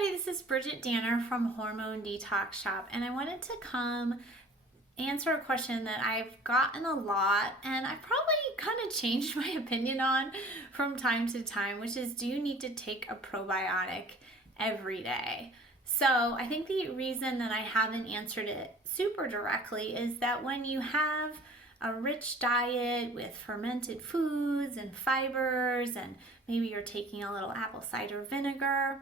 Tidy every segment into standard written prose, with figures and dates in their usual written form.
everybody, this is Bridgit Danner from Hormone Detox Shop, and I wanted to come answer a question that I've gotten a lot, and I've probably kind of changed my opinion on from time to time, which is, do you need to take a probiotic every day? So I think the reason that I haven't answered it super directly is that when you have a rich diet with fermented foods and fibers, and maybe you're taking a little apple cider vinegar,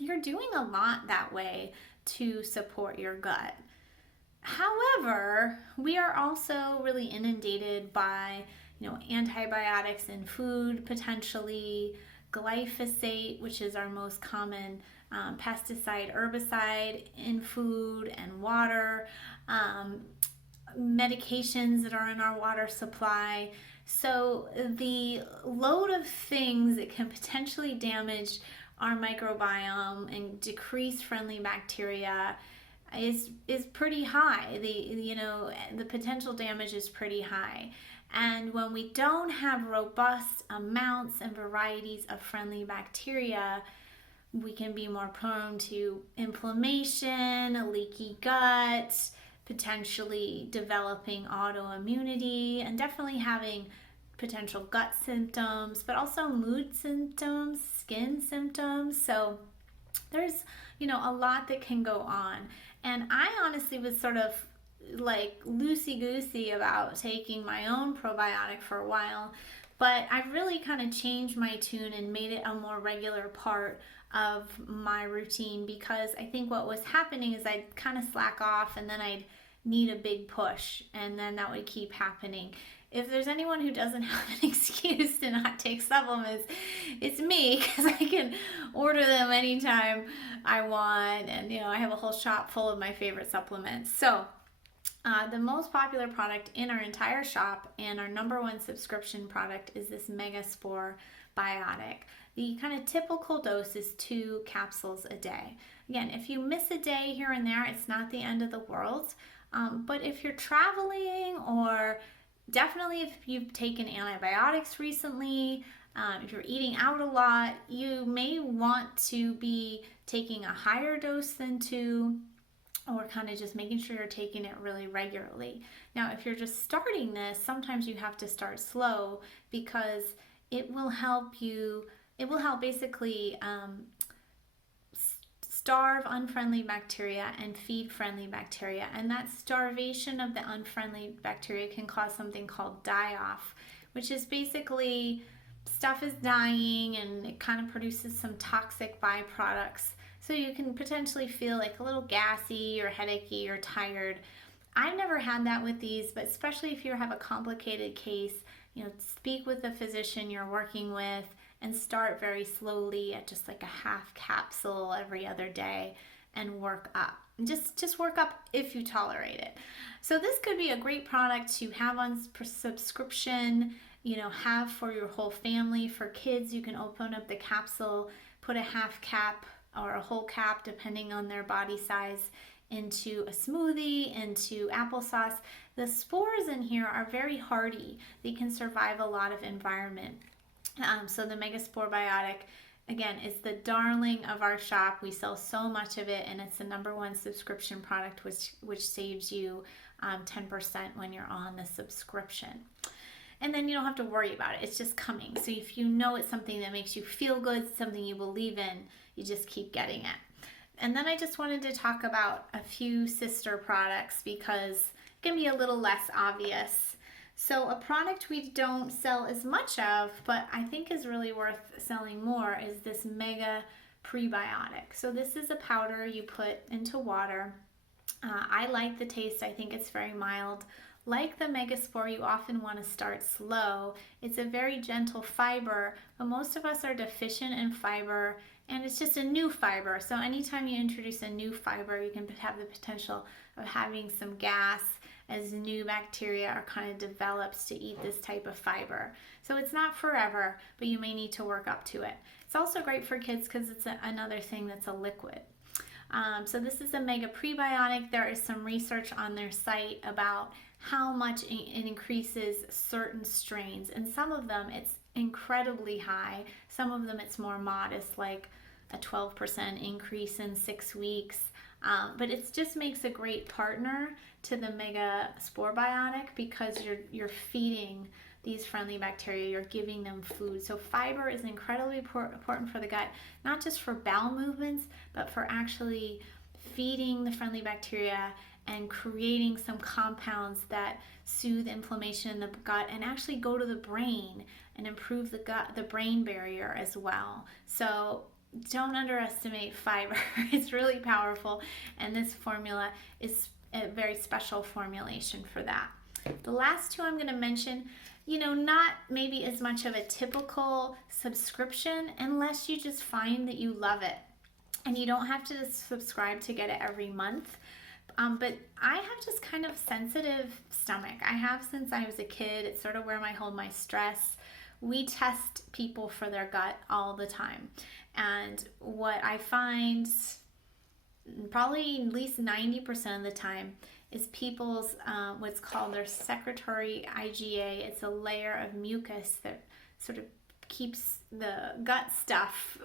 you're doing a lot that way to support your gut. However, we are also really inundated by, antibiotics in food, potentially glyphosate, which is our most common pesticide, herbicide in food and water, medications that are in our water supply. So the load of things that can potentially damage our microbiome and decrease friendly bacteria is pretty high. The potential damage is pretty high. And when we don't have robust amounts and varieties of friendly bacteria, we can be more prone to inflammation, a leaky gut, potentially developing autoimmunity, and definitely having potential gut symptoms, but also mood symptoms, skin symptoms. So there's, a lot that can go on. And I honestly was sort of like loosey-goosey about taking my own probiotic for a while, but I've really kind of changed my tune and made it a more regular part of my routine, because I think what was happening is I'd kind of slack off and then I'd need a big push, and then that would keep happening. If there's anyone who doesn't have an excuse to not take supplements, it's me, because I can order them anytime I want, and I have a whole shop full of my favorite supplements. So the most popular product in our entire shop and our number one subscription product is this Megasporebiotic. The kind of typical dose is 2 capsules a day. Again, if you miss a day here and there, it's not the end of the world. But if you're traveling, or definitely if you've taken antibiotics recently, if you're eating out a lot, you may want to be taking a higher dose than 2, or kind of just making sure you're taking it really regularly. Now, if you're just starting this, sometimes you have to start slow, because it will help basically starve unfriendly bacteria and feed friendly bacteria. And that starvation of the unfriendly bacteria can cause something called die-off, which is basically stuff is dying and it kind of produces some toxic byproducts. So you can potentially feel like a little gassy or headachy or tired. I've never had that with these, but especially if you have a complicated case, speak with the physician you're working with and start very slowly at just like a half capsule every other day and work up. Just work up if you tolerate it. So this could be a great product to have on subscription, have for your whole family. For kids, you can open up the capsule, put a half cap or a whole cap, depending on their body size, into a smoothie, into applesauce. The spores in here are very hardy. They can survive a lot of environment. So the Megasporebiotic, again, is the darling of our shop. We sell so much of it, and it's the number one subscription product, which saves you 10% when you're on the subscription. And then you don't have to worry about it. It's just coming. So if you know it's something that makes you feel good, something you believe in, you just keep getting it. And then I just wanted to talk about a few sister products, because it can be a little less obvious. So a product we don't sell as much of, but I think is really worth selling more, is this Megaprebiotix. So this is a powder you put into water. I like the taste. I think it's very mild. Like the Megaspore, you often want to start slow. It's a very gentle fiber, but most of us are deficient in fiber, and it's just a new fiber. So anytime you introduce a new fiber, you can have the potential of having some gas as new bacteria are kind of developed to eat this type of fiber. So it's not forever, but you may need to work up to it. It's also great for kids because it's another thing that's a liquid. So this is a Megaprebiotic. There is some research on their site about how much it increases certain strains, and some of them it's incredibly high. Some of them it's more modest, like a 12% increase in 6 weeks. But it just makes a great partner to the Megasporebiotic because you're feeding these friendly bacteria, you're giving them food. So fiber is incredibly important for the gut, not just for bowel movements, but for actually feeding the friendly bacteria and creating some compounds that soothe inflammation in the gut and actually go to the brain and improve the brain barrier as well. So don't underestimate fiber. It's really powerful, and this formula is a very special formulation for that. The last two I'm going to mention, not maybe as much of a typical subscription unless you just find that you love it. And you don't have to subscribe to get it every month. But I have just kind of sensitive stomach. I have since I was a kid. It's sort of where I hold my stress. We test people for their gut all the time. And what I find probably at least 90% of the time is people's what's called their secretory IgA. It's a layer of mucus that sort of keeps the gut stuff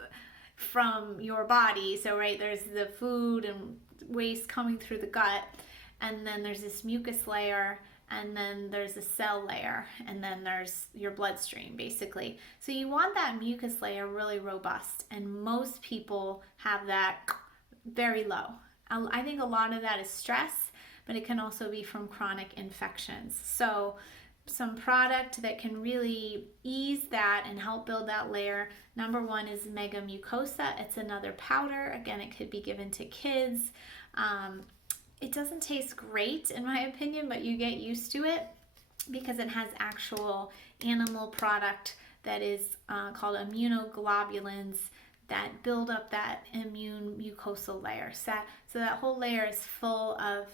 from your body. So there's the food and waste coming through the gut, and then there's this mucus layer, and then there's a cell layer, and then there's your bloodstream basically. So you want that mucus layer really robust, and most people have that very low. I think a lot of that is stress, but it can also be from chronic infections. So some product that can really ease that and help build that layer. Number one is MegaMucosa. It's another powder. Again, it could be given to kids. It doesn't taste great in my opinion, but you get used to it because it has actual animal product that is called immunoglobulins that build up that immune mucosal layer. So that whole layer is full of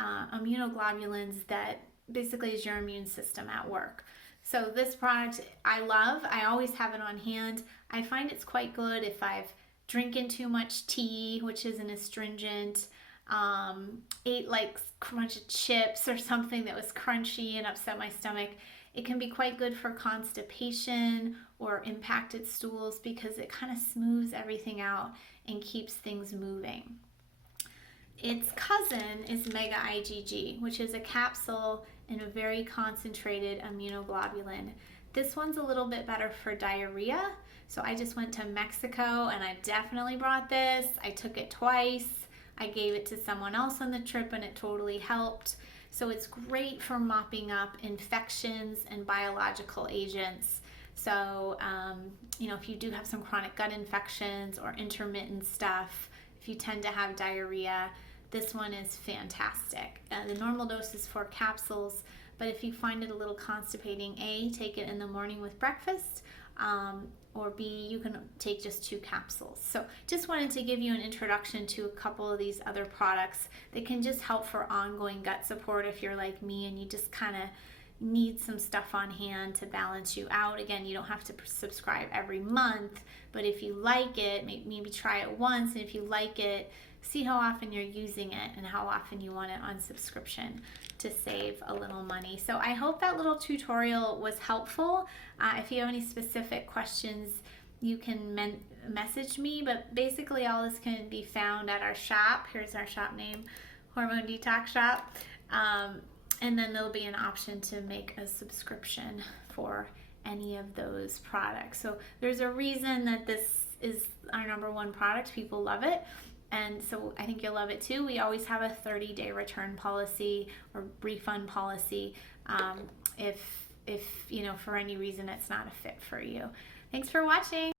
immunoglobulins that basically is your immune system at work. So this product I love. I always have it on hand. I find it's quite good if I've drinking too much tea, which is an astringent, ate like a bunch of chips or something that was crunchy and upset my stomach. It can be quite good for constipation or impacted stools because it kind of smooths everything out and keeps things moving. Its cousin is Mega IgG, which is a capsule in a very concentrated immunoglobulin. This one's a little bit better for diarrhea. So I just went to Mexico and I definitely brought this. I took it twice. I gave it to someone else on the trip and it totally helped. So it's great for mopping up infections and biological agents. So, if you do have some chronic gut infections or intermittent stuff, if you tend to have diarrhea, this one is fantastic. The normal dose is 4 capsules, but if you find it a little constipating, A, take it in the morning with breakfast, or B, you can take just 2 capsules. So just wanted to give you an introduction to a couple of these other products that can just help for ongoing gut support if you're like me and you just kind of need some stuff on hand to balance you out. Again, you don't have to subscribe every month, but if you like it, maybe try it once, and if you like it, see how often you're using it and how often you want it on subscription to save a little money. So I hope that little tutorial was helpful. If you have any specific questions, you can message me, but basically all this can be found at our shop. Here's our shop name, Hormone Detox Shop. And then there'll be an option to make a subscription for any of those products. So there's a reason that this is our #1 product. People love it. And so I think you'll love it too. We always have a 30-day return policy or refund policy if for any reason it's not a fit for you. Thanks for watching.